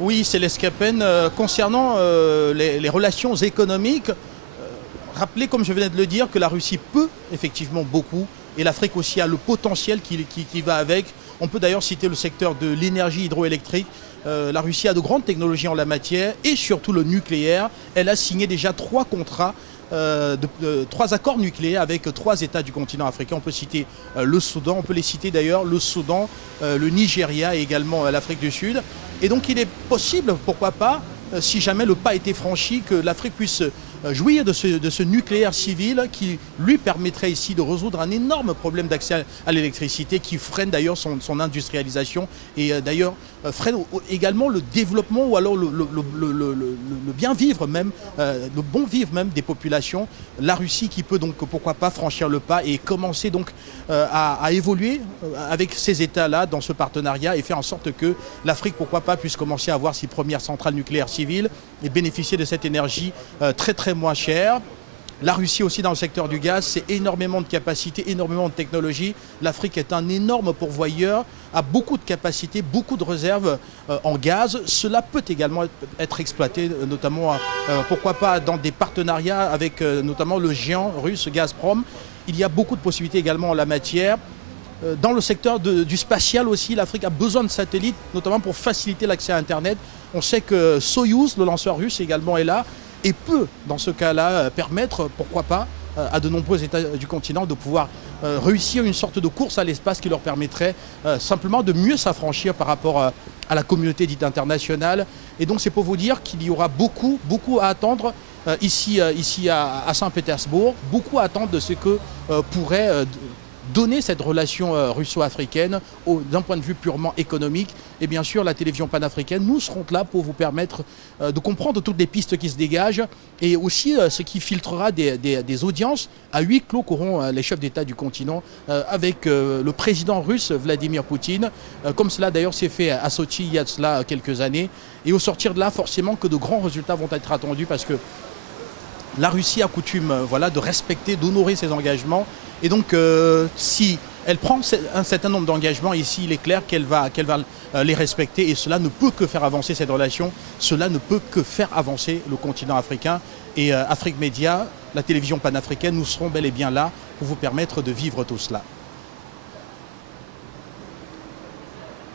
Oui, Céleste Keppen, concernant les relations économiques, rappelez, comme je venais de le dire, que la Russie peut effectivement beaucoup et l'Afrique aussi a le potentiel qui va avec. On peut d'ailleurs citer le secteur de l'énergie hydroélectrique. La Russie a de grandes technologies en la matière et surtout le nucléaire. Elle a signé déjà 3 contrats, 3 accords nucléaires avec 3 États du continent africain. On peut citer le Soudan, on peut les citer d'ailleurs, le Soudan, le Nigeria et également l'Afrique du Sud. Et donc il est possible, pourquoi pas, si jamais le pas était franchi, que l'Afrique puisse jouir de ce nucléaire civil qui lui permettrait ici de résoudre un énorme problème d'accès à l'électricité qui freine d'ailleurs son industrialisation et d'ailleurs freine également le développement ou alors le bien vivre même, le bon vivre même des populations. La Russie qui peut donc pourquoi pas franchir le pas et commencer donc à évoluer avec ces États-là dans ce partenariat et faire en sorte que l'Afrique pourquoi pas puisse commencer à avoir ses premières centrales nucléaires civiles et bénéficier de cette énergie très moins chère. La Russie aussi dans le secteur du gaz, c'est énormément de capacités, énormément de technologies. L'Afrique est un énorme pourvoyeur, a beaucoup de capacités, beaucoup de réserves en gaz. Cela peut également être exploité, notamment, pourquoi pas, dans des partenariats avec notamment le géant russe Gazprom. Il y a beaucoup de possibilités également en la matière. Dans le secteur du spatial aussi, l'Afrique a besoin de satellites, notamment pour faciliter l'accès à Internet. On sait que Soyouz, le lanceur russe, également est là et peut, dans ce cas-là, permettre, pourquoi pas, à de nombreux États du continent de pouvoir réussir une sorte de course à l'espace qui leur permettrait simplement de mieux s'affranchir par rapport à la communauté dite internationale. Et donc c'est pour vous dire qu'il y aura beaucoup à attendre ici à Saint-Pétersbourg, beaucoup à attendre de ce que pourrait donner cette relation russo-africaine d'un point de vue purement économique. Et bien sûr, la télévision panafricaine, nous serons là pour vous permettre de comprendre toutes les pistes qui se dégagent et aussi ce qui filtrera des audiences à huis clos qu'auront les chefs d'État du continent avec le président russe Vladimir Poutine, comme cela d'ailleurs s'est fait à Sochi il y a de cela quelques années. Et au sortir de là, forcément que de grands résultats vont être attendus parce que la Russie a coutume de respecter, d'honorer ses engagements. Et donc, si elle prend un certain nombre d'engagements, ici, il est clair qu'elle va les respecter. Et cela ne peut que faire avancer cette relation. Cela ne peut que faire avancer le continent africain. Et Afrique Média, la télévision panafricaine, nous serons bel et bien là pour vous permettre de vivre tout cela.